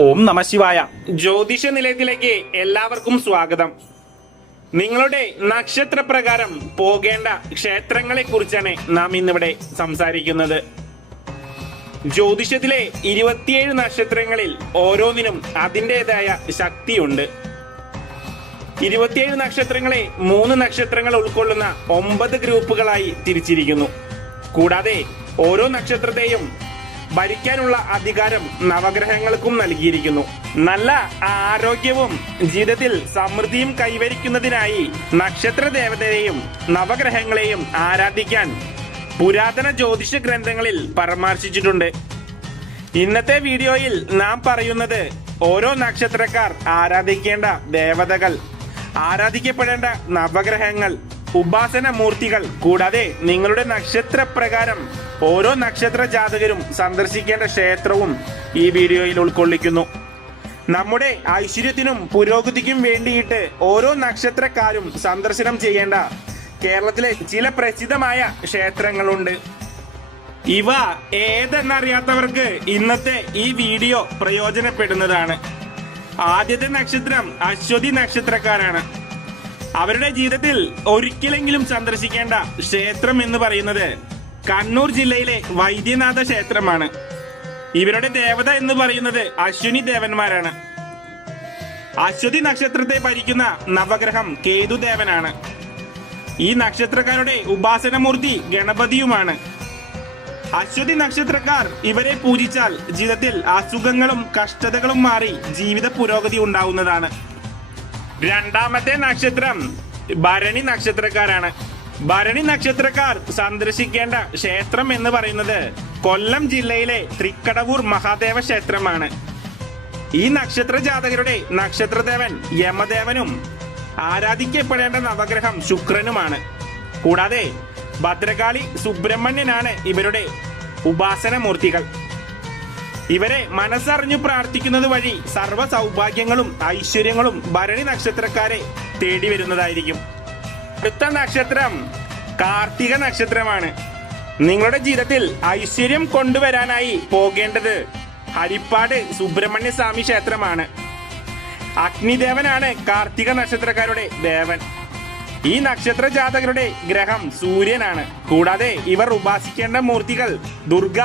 ഓം നമശിവായ ജ്യോതിഷ നിലയത്തിലേക്ക് എല്ലാവർക്കും സ്വാഗതം. നിങ്ങളുടെ നക്ഷത്രപ്രകാരം പോകേണ്ട ക്ഷേത്രങ്ങളെ കുറിച്ചാണ് നാം ഇന്നിവിടെ സംസാരിക്കുന്നത്. ജ്യോതിഷത്തിലെ ഇരുപത്തിയേഴ് നക്ഷത്രങ്ങളിൽ ഓരോന്നിനും അതിന്റെതായ ശക്തിയുണ്ട്. ഇരുപത്തിയേഴ് നക്ഷത്രങ്ങളെ മൂന്ന് നക്ഷത്രങ്ങൾ ഉൾക്കൊള്ളുന്ന ഒമ്പത് ഗ്രൂപ്പുകളായി തിരിച്ചിരിക്കുന്നു. കൂടാതെ ഓരോ നക്ഷത്രത്തെയും ഭരിക്കാനുള്ള അധികാരം നവഗ്രഹങ്ങൾക്കും നൽകിയിരിക്കുന്നു. നല്ല ആരോഗ്യവും ജീവിതത്തിൽ സമൃദ്ധിയും കൈവരിക്കുന്നതിനായി നക്ഷത്ര ദേവതയെയും നവഗ്രഹങ്ങളെയും ആരാധിക്കാൻ പുരാതന ജ്യോതിഷ ഗ്രന്ഥങ്ങളിൽ പരാമർശിച്ചിട്ടുണ്ട്. ഇന്നത്തെ വീഡിയോയിൽ നാം പറയുന്നത് ഓരോ നക്ഷത്രക്കാർ ആരാധിക്കേണ്ട ദേവതകൾ ആരാധിക്കപ്പെടേണ്ട നവഗ്രഹങ്ങൾ ഉപാസന മൂർത്തികൾ കൂടാതെ നിങ്ങളുടെ നക്ഷത്രപ്രകാരം ഓരോ നക്ഷത്ര ജാതകരും സന്ദർശിക്കേണ്ട ക്ഷേത്രവും ഈ വീഡിയോയിൽ ഉൾക്കൊള്ളിക്കുന്നു. നമ്മുടെ ഐശ്വര്യത്തിനും പുരോഗതിക്കും വേണ്ടിയിട്ട് ഓരോ നക്ഷത്രക്കാരും സന്ദർശനം ചെയ്യേണ്ട കേരളത്തിലെ ചില പ്രസിദ്ധമായ ക്ഷേത്രങ്ങളുണ്ട്. ഇവ ഏതെന്നറിയാത്തവർക്ക് ഇന്നത്തെ ഈ വീഡിയോ പ്രയോജനപ്പെടുന്നതാണ്. ആദ്യത്തെ നക്ഷത്രം അശ്വതി നക്ഷത്രക്കാരാണ്. അവരുടെ ജീവിതത്തിൽ ഒരിക്കലെങ്കിലും സന്ദർശിക്കേണ്ട ക്ഷേത്രം എന്ന് പറയുന്നത് കണ്ണൂർ ജില്ലയിലെ വൈദ്യനാഥ ക്ഷേത്രമാണ്. ഇവരുടെ ദേവത എന്ന് പറയുന്നത് അശ്വിനി ദേവന്മാരാണ്. അശ്വതി നക്ഷത്രത്തെ ഭരിക്കുന്ന നവഗ്രഹം കേതുദേവനാണ്. ഈ നക്ഷത്രക്കാരുടെ ഉപാസനമൂർത്തി ഗണപതിയുമാണ്. അശ്വതി നക്ഷത്രക്കാർ ഇവരെ പൂജിച്ചാൽ ജീവിതത്തിൽ അസുഖങ്ങളും കഷ്ടതകളും മാറി ജീവിത പുരോഗതി ഉണ്ടാവുന്നതാണ്. രണ്ടാമത്തെ നക്ഷത്രം ഭരണി നക്ഷത്രക്കാരാണ്. ഭരണി നക്ഷത്രക്കാർ സന്ദർശിക്കേണ്ട ക്ഷേത്രം എന്ന് പറയുന്നത് കൊല്ലം ജില്ലയിലെ തൃക്കടവൂർ മഹാദേവ ക്ഷേത്രമാണ്. ഈ നക്ഷത്ര ജാതകരുടെ നക്ഷത്രദേവൻ യമദേവനും ആരാധിക്കപ്പെടേണ്ട നവഗ്രഹം ശുക്രനുമാണ്. കൂടാതെ ഭദ്രകാളി സുബ്രഹ്മണ്യനാണ് ഇവരുടെ ഉപാസന മൂർത്തികൾ ഇവരെ മനസ്സറിഞ്ഞു പ്രാർത്ഥിക്കുന്നത് വഴി സർവ സൗഭാഗ്യങ്ങളും ഐശ്വര്യങ്ങളും ഭരണി നക്ഷത്രക്കാരെ തേടി വരുന്നതായിരിക്കും. അടുത്ത നക്ഷത്രം കാർത്തിക നക്ഷത്രമാണ്. നിങ്ങളുടെ ജീവിതത്തിൽ ഐശ്വര്യം കൊണ്ടുവരാനായി പോകേണ്ടത് ഹരിപ്പാട് സുബ്രഹ്മണ്യ സ്വാമി ക്ഷേത്രമാണ്. അഗ്നിദേവനാണ് കാർത്തിക നക്ഷത്രക്കാരുടെ ദേവൻ. ഈ നക്ഷത്ര ജാതകരുടെ ഗ്രഹം സൂര്യനാണ്. കൂടാതെ ഇവർ ഉപാസിക്കേണ്ട മൂർത്തികൾ ദുർഗ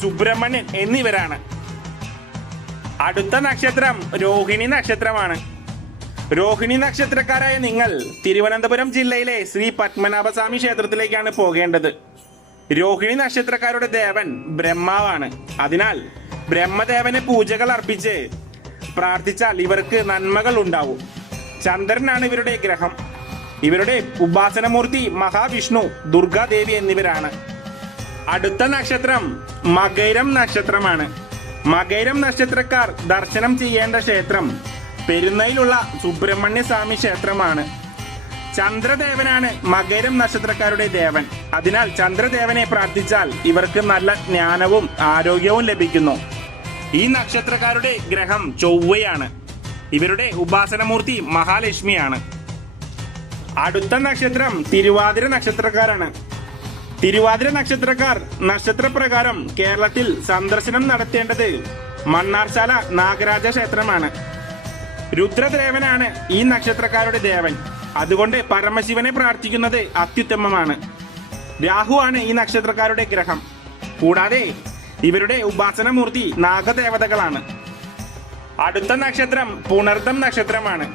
സുബ്രഹ്മണ്യൻ എന്നിവരാണ്. അടുത്ത നക്ഷത്രം രോഹിണി നക്ഷത്രമാണ്. രോഹിണി നക്ഷത്രക്കാരായ നിങ്ങൾ തിരുവനന്തപുരം ജില്ലയിലെ ശ്രീ പത്മനാഭസ്വാമി ക്ഷേത്രത്തിലേക്കാണ് പോകേണ്ടത്. രോഹിണി നക്ഷത്രക്കാരുടെ ദേവൻ ബ്രഹ്മാവാണ്. അതിനാൽ ബ്രഹ്മദേവന് പൂജകൾ അർപ്പിച്ച് പ്രാർത്ഥിച്ചാൽ ഇവർക്ക് നന്മകൾ ഉണ്ടാവും. ചന്ദ്രനാണ് ഇവരുടെ ഗ്രഹം. ഇവരുടെ ഉപാസനമൂർത്തി മഹാവിഷ്ണു ദുർഗാദേവി എന്നിവരാണ്. അടുത്ത നക്ഷത്രം മകരം നക്ഷത്രമാണ്. മകരം നക്ഷത്രക്കാർ ദർശനം ചെയ്യേണ്ട ക്ഷേത്രം പെരുന്നയിലുള്ള സുബ്രഹ്മണ്യ സ്വാമി ക്ഷേത്രമാണ്. ചന്ദ്രദേവനാണ് മകരം നക്ഷത്രക്കാരുടെ ദേവൻ. അതിനാൽ ചന്ദ്രദേവനെ പ്രാർത്ഥിച്ചാൽ ഇവർക്ക് നല്ല ജ്ഞാനവും ആരോഗ്യവും ലഭിക്കുന്നു. ഈ നക്ഷത്രക്കാരുടെ ഗ്രഹം ചൊവ്വയാണ്. ഇവരുടെ ഉപാസനമൂർത്തി മഹാലക്ഷ്മിയാണ്. അടുത്ത നക്ഷത്രം തിരുവാതിര നക്ഷത്രക്കാരാണ്. തിരുവാതിര നക്ഷത്രക്കാർ നക്ഷത്രപ്രകാരം കേരളത്തിൽ സന്ദർശനം നടത്തേണ്ടത് മണ്ണാർശാല നാഗരാജ ക്ഷേത്രമാണ്. രുദ്രദേവനാണ് ഈ നക്ഷത്രക്കാരുടെ ദേവൻ. അതുകൊണ്ട് പരമശിവനെ പ്രാർത്ഥിക്കുന്നത് അത്യുത്തമമാണ്. രാഹുവാണ് ഈ നക്ഷത്രക്കാരുടെ ഗ്രഹം. കൂടാതെ ഇവരുടെ ഉപാസനമൂർത്തി നാഗദേവതകളാണ്. അടുത്ത നക്ഷത്രം പുണർദം നക്ഷത്രമാണ്.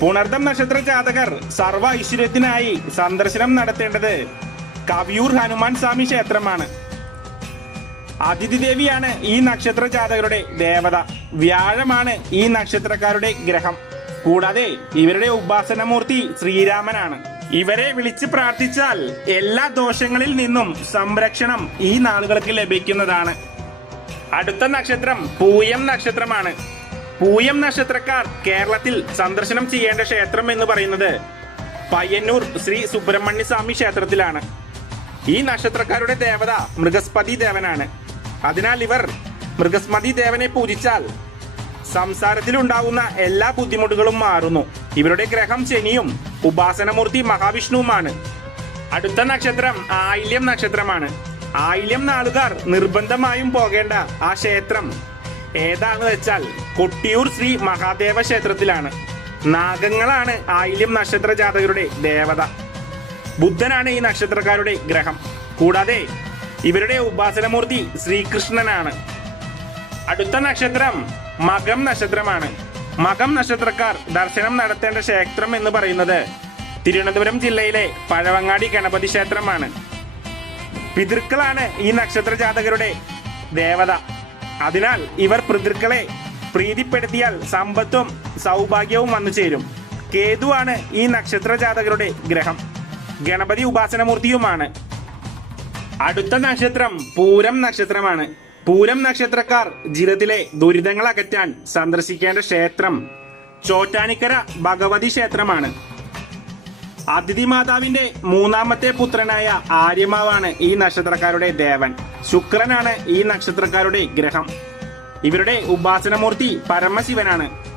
പുണർദം നക്ഷത്ര ജാതകർ സർവ ഐശ്വര്യത്തിനായി സന്ദർശനം നടത്തേണ്ടത് കവിയൂർ ഹനുമാൻ സ്വാമി ക്ഷേത്രമാണ്. അതിഥി ദേവിയാണ് ഈ നക്ഷത്ര ജാതകരുടെ ദേവത. വ്യാഴമാണ് ഈ നക്ഷത്രക്കാരുടെ ഗ്രഹം. കൂടാതെ ഇവരുടെ ഉപാസനമൂർത്തി ശ്രീരാമനാണ്. ഇവരെ വിളിച്ച് പ്രാർത്ഥിച്ചാൽ എല്ലാ ദോഷങ്ങളിൽ നിന്നും സംരക്ഷണം ഈ നാളുകൾക്ക് ലഭിക്കുന്നതാണ്. അടുത്ത നക്ഷത്രം പൂയം നക്ഷത്രമാണ്. പൂയം നക്ഷത്രക്കാർ കേരളത്തിൽ സന്ദർശനം ചെയ്യേണ്ട ക്ഷേത്രം എന്ന് പറയുന്നത് പയ്യന്നൂർ ശ്രീ സുബ്രഹ്മണ്യ സ്വാമി ക്ഷേത്രത്തിലാണ്. ഈ നക്ഷത്രക്കാരുടെ ദേവത മൃഗസ്പതി ദേവനാണ്. അതിനാൽ ഇവർ മൃഗസ്മതി ദേവനെ പൂജിച്ചാൽ സംസാരത്തിൽ സംസാരത്തിലുണ്ടാകുന്ന എല്ലാ ബുദ്ധിമുട്ടുകളും മാറുന്നു. ഇവരുടെ ഗ്രഹം ശനിയും ഉപാസനമൂർത്തി മഹാവിഷ്ണുവുമാണ്. അടുത്ത നക്ഷത്രം ആയില്യം നക്ഷത്രമാണ്. ആയില്യം നാളുകാർ നിർബന്ധമായും പോകേണ്ട ആ ക്ഷേത്രം ഏതാന്ന് വെച്ചാൽ കൊട്ടിയൂർ ശ്രീ മഹാദേവ ക്ഷേത്രത്തിലാണ്. നാഗങ്ങളാണ് ആയില്യം നക്ഷത്ര ജാതകരുടെ ദേവത. ബുദ്ധനാണ് ഈ നക്ഷത്രക്കാരുടെ ഗ്രഹം. കൂടാതെ ഇവരുടെ ഉപാസനമൂർത്തി ശ്രീകൃഷ്ണനാണ്. അടുത്ത നക്ഷത്രം മകം നക്ഷത്രമാണ്. മകം നക്ഷത്രക്കാർ ദർശനം നടത്തേണ്ട ക്ഷേത്രം എന്ന് പറയുന്നത് തിരുവനന്തപുരം ജില്ലയിലെ പഴവങ്ങാടി ഗണപതി ക്ഷേത്രമാണ്. പിതൃക്കളാണ് ഈ നക്ഷത്ര ജാതകരുടെ ദേവത. അതിനാൽ ഇവർ പിതൃക്കളെ പ്രീതിപ്പെടുത്തിയാൽ സമ്പത്തും സൗഭാഗ്യവും വന്നു ചേരും. കേതുവാണ് ഈ നക്ഷത്ര ജാതകരുടെ ഗ്രഹം. ഗണപതി ഉപാസനമൂർത്തിയുമാണ്. അടുത്ത നക്ഷത്രം പൂരം നക്ഷത്രമാണ്. പൂരം നക്ഷത്രക്കാർ ജീവിതത്തിലെ ദുരിതങ്ങൾ അകറ്റാൻ സന്ദർശിക്കേണ്ട ക്ഷേത്രം ചോറ്റാനിക്കര ഭഗവതി ക്ഷേത്രമാണ്. അതിഥി മാതാവിന്റെ മൂന്നാമത്തെ പുത്രനായ ആര്യമാവാണ് ഈ നക്ഷത്രക്കാരുടെ ദേവൻ. ശുക്രനാണ് ഈ നക്ഷത്രക്കാരുടെ ഗ്രഹം. ഇവരുടെ ഉപാസനമൂർത്തി പരമശിവനാണ്.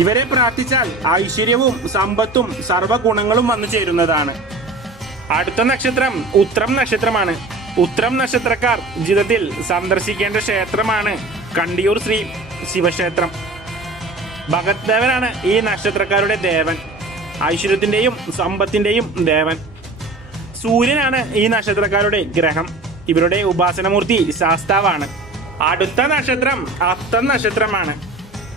ഇവരെ പ്രാർത്ഥിച്ചാൽ ഐശ്വര്യവും സമ്പത്തും സർവഗുണങ്ങളും വന്നു ചേരുന്നതാണ്. അടുത്ത നക്ഷത്രം ഉത്രം നക്ഷത്രമാണ്. ഉത്രം നക്ഷത്രക്കാർ ജീവിതത്തിൽ സന്ദർശിക്കേണ്ട ക്ഷേത്രമാണ് കണ്ടിയൂർ ശ്രീ ശിവക്ഷേത്രം. ഭഗത് ദേവനാണ് ഈ നക്ഷത്രക്കാരുടെ ദേവൻ. ഐശ്വര്യത്തിന്റെയും സമ്പത്തിന്റെയും ദേവൻ. സൂര്യനാണ് ഈ നക്ഷത്രക്കാരുടെ ഗ്രഹം. ഇവരുടെ ഉപാസനമൂർത്തി ശാസ്താവാണ്. അടുത്ത നക്ഷത്രം അത്തം നക്ഷത്രമാണ്.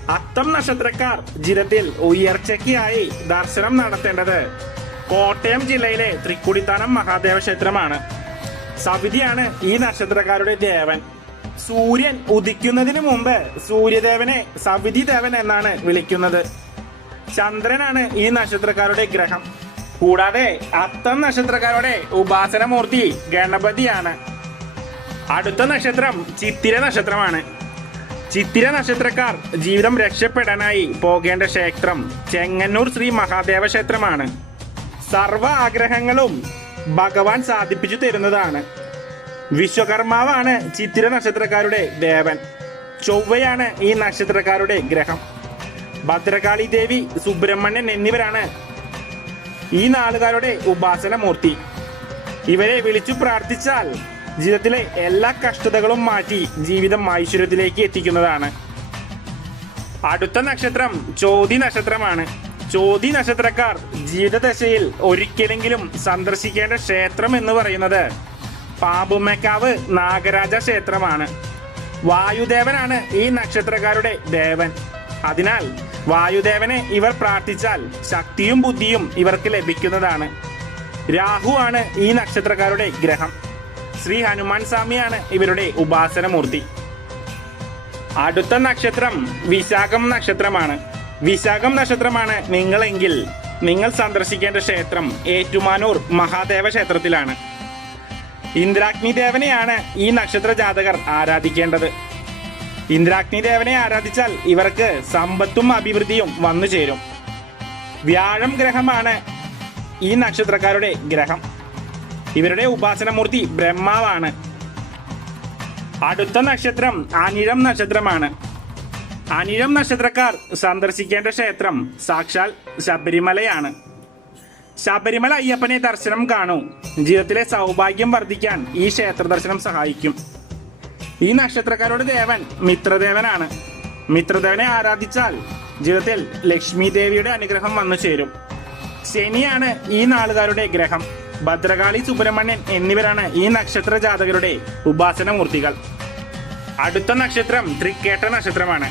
അത്തം നക്ഷത്രക്കാർ ജീവിതത്തിൽ ഉയർച്ചയ്ക്കായി ദർശനം നടത്തേണ്ടത്. കോട്ടയം ജില്ലയിലെ തൃക്കുടിത്താനം മഹാദേവ ക്ഷേത്രമാണ്. സവിധിയാണ് ഈ നക്ഷത്രക്കാരുടെ ദേവൻ. സൂര്യൻ ഉദിക്കുന്നതിന് മുമ്പ് സൂര്യദേവനെ സവിധി ദേവൻ എന്നാണ് വിളിക്കുന്നത്. ചന്ദ്രനാണ് ഈ നക്ഷത്രക്കാരുടെ ഗ്രഹം. കൂടാതെ അത്തം നക്ഷത്രക്കാരുടെ ഉപാസനമൂർത്തി ഗണപതിയാണ്. അടുത്ത നക്ഷത്രം ചിത്തിര നക്ഷത്രമാണ്. ചിത്തിര നക്ഷത്രക്കാർ ജീവിതം രക്ഷപ്പെടാനായി പോകേണ്ട ക്ഷേത്രം ചെങ്ങന്നൂർ ശ്രീ മഹാദേവ ക്ഷേത്രമാണ്. സർവ ആഗ്രഹങ്ങളും ഭഗവാൻ സാധിപ്പിച്ചു തരുന്നതാണ്. വിശ്വകർമാവാണ് ചിത്തിര നക്ഷത്രക്കാരുടെ ദേവൻ. ചൊവ്വയാണ് ഈ നക്ഷത്രക്കാരുടെ ഗ്രഹം. ഭദ്രകാളി ദേവി സുബ്രഹ്മണ്യൻ എന്നിവരാണ് ഈ നാളുകാരുടെ ഉപാസനമൂർത്തി. ഇവരെ വിളിച്ചു പ്രാർത്ഥിച്ചാൽ ജീവിതത്തിലെ എല്ലാ കഷ്ടതകളും മാറ്റി ജീവിതം ഐശ്വര്യത്തിലേക്ക് എത്തിക്കുന്നതാണ്. അടുത്ത നക്ഷത്രം ചോതി നക്ഷത്രമാണ്. ചോതി നക്ഷത്രക്കാർ ജീവിതദശയിൽ ഒരിക്കലെങ്കിലും സന്ദർശിക്കേണ്ട ക്ഷേത്രം എന്ന് പറയുന്നത് പാമ്പുമേക്കാവ് നാഗരാജ ക്ഷേത്രമാണ്. വായുദേവനാണ് ഈ നക്ഷത്രക്കാരുടെ ദേവൻ. അതിനാൽ വായുദേവനെ ഇവർ പ്രാർത്ഥിച്ചാൽ ശക്തിയും ബുദ്ധിയും ഇവർക്ക് ലഭിക്കുന്നതാണ്. രാഹു ആണ് ഈ നക്ഷത്രക്കാരുടെ ഗ്രഹം. ശ്രീ ഹനുമാൻ സ്വാമിയാണ് ഇവരുടെ ഉപാസനമൂർത്തി. അടുത്ത നക്ഷത്രം വിശാഖം നക്ഷത്രമാണ്. വിശാഖം നക്ഷത്രമാണ് നിങ്ങളെങ്കിൽ നിങ്ങൾ സന്ദർശിക്കേണ്ട ക്ഷേത്രം ഏറ്റുമാനൂർ മഹാദേവ ക്ഷേത്രത്തിലാണ്. ഇന്ദ്രാഗ്നി ദേവനെയാണ് ഈ നക്ഷത്ര ജാതകർ ആരാധിക്കേണ്ടത്. ഇന്ദ്രാഗ്നി ദേവനെ ആരാധിച്ചാൽ ഇവർക്ക് സമ്പത്തും അഭിവൃദ്ധിയും വന്നു ചേരും വ്യാഴം ഗ്രഹമാണ് ഈ നക്ഷത്രക്കാരുടെ ഗ്രഹം. ഇവരുടെ ഉപാസനമൂർത്തി ബ്രഹ്മാവാണ്. അടുത്ത നക്ഷത്രം അനിഴം നക്ഷത്രമാണ്. അനിഴം നക്ഷത്രക്കാർ സന്ദർശിക്കേണ്ട ക്ഷേത്രം സാക്ഷാൽ ശബരിമലയാണ്. ശബരിമല അയ്യപ്പനെ ദർശനം കാണൂ. ജീവിതത്തിലെ സൗഭാഗ്യം വർദ്ധിക്കാൻ ഈ ക്ഷേത്ര ദർശനം സഹായിക്കും. ഈ നക്ഷത്രക്കാരുടെ ദേവൻ മിത്രദേവനാണ്. മിത്രദേവനെ ആരാധിച്ചാൽ ജീവിതത്തിൽ ലക്ഷ്മി ദേവിയുടെ അനുഗ്രഹം വന്നു ചേരും. ശനിയാണ് ഈ നാളുകാരുടെ ഗ്രഹം. ഭദ്രകാളി സുബ്രഹ്മണ്യൻ എന്നിവരാണ് ഈ നക്ഷത്ര ജാതകരുടെ ഉപാസനമൂർത്തികൾ അടുത്ത നക്ഷത്രം തൃക്കേട്ട നക്ഷത്രമാണ്.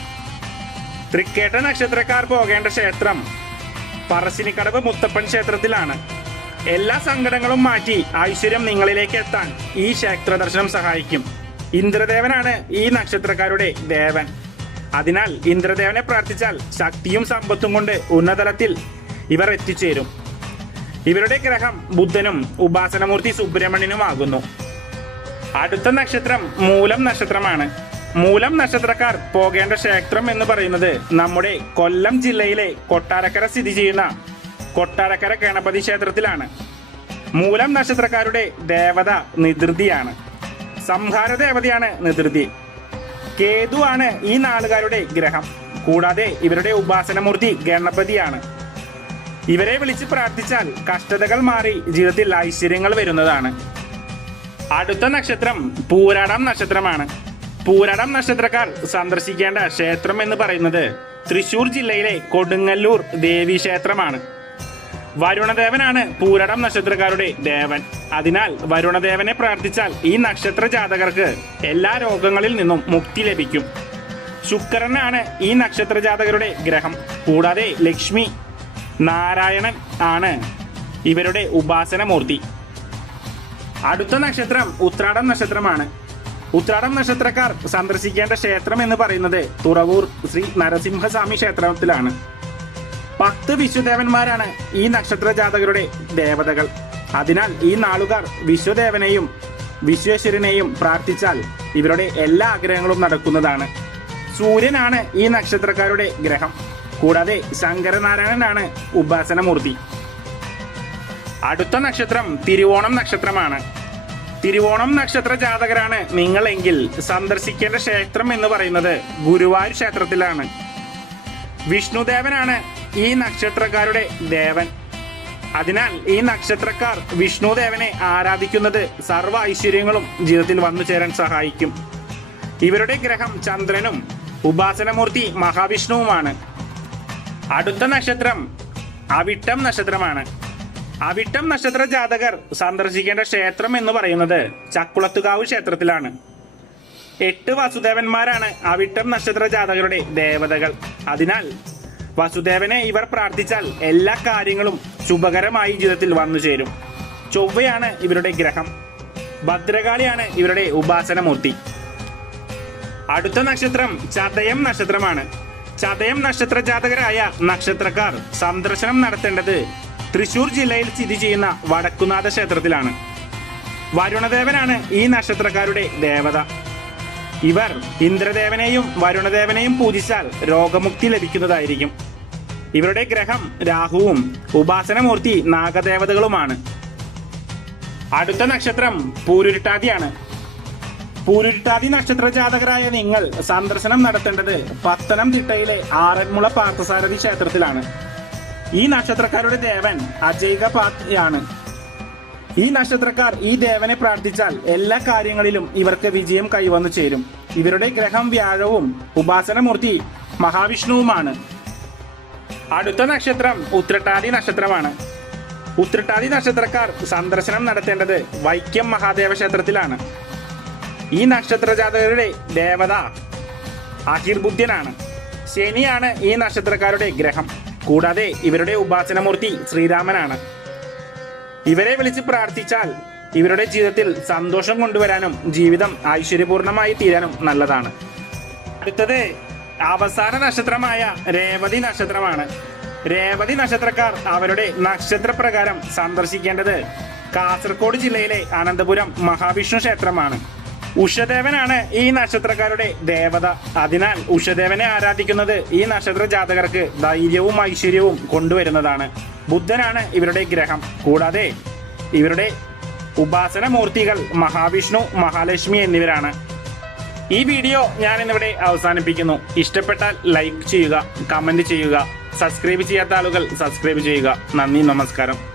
തൃക്കേട്ട നക്ഷത്രക്കാർ പോകേണ്ട ക്ഷേത്രം പറശ്ശിനിക്കടവ് മുത്തപ്പൻ ക്ഷേത്രത്തിലാണ്. എല്ലാ സങ്കടങ്ങളും മാറ്റി ഐശ്വര്യം നിങ്ങളിലേക്ക് എത്താൻ ഈ ക്ഷേത്ര ദർശനം സഹായിക്കും. ഇന്ദ്രദേവനാണ് ഈ നക്ഷത്രക്കാരുടെ ദേവൻ. അതിനാൽ ഇന്ദ്രദേവനെ പ്രാർത്ഥിച്ചാൽ ശക്തിയും സമ്പത്തും കൊണ്ട് ഉന്നതലത്തിൽ ഇവർ എത്തിച്ചേരും. ഇവരുടെ ഗ്രഹം ബുദ്ധനും ഉപാസനമൂർത്തി സുബ്രഹ്മണ്യനുമാകുന്നു. അടുത്ത നക്ഷത്രം മൂലം നക്ഷത്രമാണ്. മൂലം നക്ഷത്രക്കാർ പോകേണ്ട ക്ഷേത്രം എന്ന് പറയുന്നത് നമ്മുടെ കൊല്ലം ജില്ലയിലെ കൊട്ടാരക്കര സ്ഥിതി ചെയ്യുന്ന കൊട്ടാരക്കര ഗണപതി ക്ഷേത്രത്തിലാണ്. മൂലം നക്ഷത്രക്കാരുടെ ദേവത നിതൃതിയാണ് സംഹാര ദേവതയാണ് നിതൃതി ആണ് ഈ നാളുകാരുടെ ഗ്രഹം. കൂടാതെ ഇവരുടെ ഉപാസനമൂർത്തി ഗണപതിയാണ്. ഇവരെ വിളിച്ച് പ്രാർത്ഥിച്ചാൽ കഷ്ടതകൾ മാറി ജീവിതത്തിൽ ഐശ്വര്യങ്ങൾ വരുന്നതാണ്. അടുത്ത നക്ഷത്രം പൂരാടം നക്ഷത്രമാണ്. പൂരാടം നക്ഷത്രക്കാർ സന്ദർശിക്കേണ്ട ക്ഷേത്രം എന്ന് പറയുന്നത് തൃശൂർ ജില്ലയിലെ കൊടുങ്ങല്ലൂർ ദേവി ക്ഷേത്രമാണ്. വരുണദേവനാണ് പൂരടം നക്ഷത്രക്കാരുടെ ദേവൻ. അതിനാൽ വരുണദേവനെ പ്രാർത്ഥിച്ചാൽ ഈ നക്ഷത്ര ജാതകർക്ക് എല്ലാ രോഗങ്ങളിൽ നിന്നും മുക്തി ലഭിക്കും. ശുക്രനാണ് ഈ നക്ഷത്ര ജാതകരുടെ ഗ്രഹം. കൂടാതെ ലക്ഷ്മി നാരായണൻ ആണ് ഇവരുടെ ഉപാസനമൂർത്തി. അടുത്ത നക്ഷത്രം ഉത്രാടം നക്ഷത്രമാണ്. ഉത്രാടം നക്ഷത്രക്കാർ സന്ദർശിക്കേണ്ട ക്ഷേത്രം എന്ന് പറയുന്നത് തുറവൂർ ശ്രീ നരസിംഹസ്വാമി ക്ഷേത്രത്തിലാണ്. പത്ത് വിശ്വദേവന്മാരാണ് ഈ നക്ഷത്ര ജാതകരുടെ ദേവതകൾ. അതിനാൽ ഈ നാളുകാർ വിശ്വദേവനെയും വിശ്വേശ്വരനെയും പ്രാർത്ഥിച്ചാൽ ഇവരുടെ എല്ലാ ആഗ്രഹങ്ങളും നടക്കുന്നതാണ്. സൂര്യനാണ് ഈ നക്ഷത്രക്കാരുടെ ഗ്രഹം. കൂടാതെ ശങ്കരനാരായണനാണ് ഉപാസനമൂർത്തി. അടുത്ത നക്ഷത്രം തിരുവോണം നക്ഷത്രമാണ്. തിരുവോണം നക്ഷത്ര ജാതകരാണ് നിങ്ങളെങ്കിൽ സന്ദർശിക്കേണ്ട ക്ഷേത്രം എന്ന് പറയുന്നത് ഗുരുവായൂർ ക്ഷേത്രത്തിലാണ്. വിഷ്ണുദേവനാണ് ഈ നക്ഷത്രക്കാരുടെ ദേവൻ. അതിനാൽ ഈ നക്ഷത്രക്കാർ വിഷ്ണുദേവനെ ആരാധിക്കുന്നത് സർവ ഐശ്വര്യങ്ങളും ജീവിതത്തിൽ വന്നു ചേരാൻ സഹായിക്കും. ഇവരുടെ ഗ്രഹം ചന്ദ്രനും ഉപാസനമൂർത്തി മഹാവിഷ്ണുവുമാണ്. അടുത്ത നക്ഷത്രം അവിട്ടം നക്ഷത്രമാണ്. അവിട്ടം നക്ഷത്ര ജാതകർ സന്ദർശിക്കേണ്ട ക്ഷേത്രം എന്ന് പറയുന്നത് ചക്കുളത്തുകാവ് ക്ഷേത്രത്തിലാണ്. എട്ട് വസുദേവന്മാരാണ് അവിട്ടം നക്ഷത്ര ജാതകരുടെ ദേവതകൾ. അതിനാൽ വസുദേവനെ ഇവർ പ്രാർത്ഥിച്ചാൽ എല്ലാ കാര്യങ്ങളും ശുഭകരമായി ജീവിതത്തിൽ വന്നു ചേരും. ചൊവ്വയാണ് ഇവരുടെ ഗ്രഹം. ഭദ്രകാളിയാണ് ഇവരുടെ ഉപാസനമൂർത്തി. അടുത്ത നക്ഷത്രം ചതയം നക്ഷത്രമാണ്. ചതയം നക്ഷത്ര ജാതകരായ നക്ഷത്രക്കാർ സന്ദർശനം നടത്തേണ്ടത് തൃശൂർ ജില്ലയിൽ സ്ഥിതി ചെയ്യുന്ന വടക്കുനാഥ ക്ഷേത്രത്തിലാണ്. വരുണദേവനാണ് ഈ നക്ഷത്രക്കാരുടെ ദേവത. ഇവർ ഇന്ദ്രദേവനെയും വരുണദേവനെയും പൂജിച്ചാൽ രോഗമുക്തി ലഭിക്കുന്നതായിരിക്കും. ഇവരുടെ ഗ്രഹം രാഹുവും ഉപാസനമൂർത്തി നാഗദേവതകളുമാണ്. അടുത്ത നക്ഷത്രം പൂരുരുട്ടാതിയാണ്. പൂരുരുട്ടാതി നക്ഷത്ര ജാതകരായ നിങ്ങൾ സന്ദർശനം നടത്തേണ്ടത് പത്തനംതിട്ടയിലെ ആറന്മുള പാർത്ഥസാരഥി ക്ഷേത്രത്തിലാണ്. ഈ നക്ഷത്രക്കാരുടെ ദേവൻ അജൈക പാത്തിയാണ് ഈ നക്ഷത്രക്കാർ ഈ ദേവനെ പ്രാർത്ഥിച്ചാൽ എല്ലാ കാര്യങ്ങളിലും ഇവർക്ക് വിജയം കൈവന്നു ചേരും. ഇവരുടെ ഗ്രഹം വ്യാഴവും ഉപാസനമൂർത്തി മഹാവിഷ്ണുവുമാണ്. അടുത്ത നക്ഷത്രം ഉത്രട്ടാതി നക്ഷത്രമാണ്. ഉത്രട്ടാതി നക്ഷത്രക്കാർ സന്ദർശനം നടത്തേണ്ടത് വൈക്കം മഹാദേവ ക്ഷേത്രത്തിലാണ്. ഈ നക്ഷത്ര ജാതകരുടെ ദേവത അഹിർബുദ്ധ്യനാണ്. ശനിയാണ് ഈ നക്ഷത്രക്കാരുടെ ഗ്രഹം. കൂടാതെ ഇവരുടെ ഉപാസനമൂർത്തി ശ്രീരാമനാണ്. ഇവരെ വിളിച്ച് പ്രാർത്ഥിച്ചാൽ ഇവരുടെ ജീവിതത്തിൽ സന്തോഷം കൊണ്ടുവരാനും ജീവിതം ഐശ്വര്യപൂർണമായി തീരാനും നല്ലതാണ്. അടുത്തത് അവസാന നക്ഷത്രമായ രേവതി നക്ഷത്രമാണ്. രേവതി നക്ഷത്രക്കാർ അവരുടെ നക്ഷത്രപ്രകാരം സന്ദർശിക്കേണ്ടത് കാസർഗോഡ് ജില്ലയിലെ അനന്തപുരം മഹാവിഷ്ണു ക്ഷേത്രമാണ്. ഉഷദേവനാണ് ഈ നക്ഷത്രക്കാരുടെ ദേവത. അതിനാൽ ഉഷദേവനെ ആരാധിക്കുന്നത് ഈ നക്ഷത്ര ജാതകർക്ക് ധൈര്യവും ഐശ്വര്യവും കൊണ്ടുവരുന്നതാണ്. ബുദ്ധനാണ് ഇവരുടെ ഗ്രഹം. കൂടാതെ ഇവരുടെ ഉപാസന മൂർത്തികൾ മഹാവിഷ്ണു മഹാലക്ഷ്മി എന്നിവരാണ്. ഈ വീഡിയോ ഞാൻ ഇന്നിവിടെ അവസാനിപ്പിക്കുന്നു. ഇഷ്ടപ്പെട്ടാൽ ലൈക്ക് ചെയ്യുക കമന്റ് ചെയ്യുക സബ്സ്ക്രൈബ് ചെയ്യാത്ത ആളുകൾ സബ്സ്ക്രൈബ് ചെയ്യുക. നന്ദി നമസ്കാരം.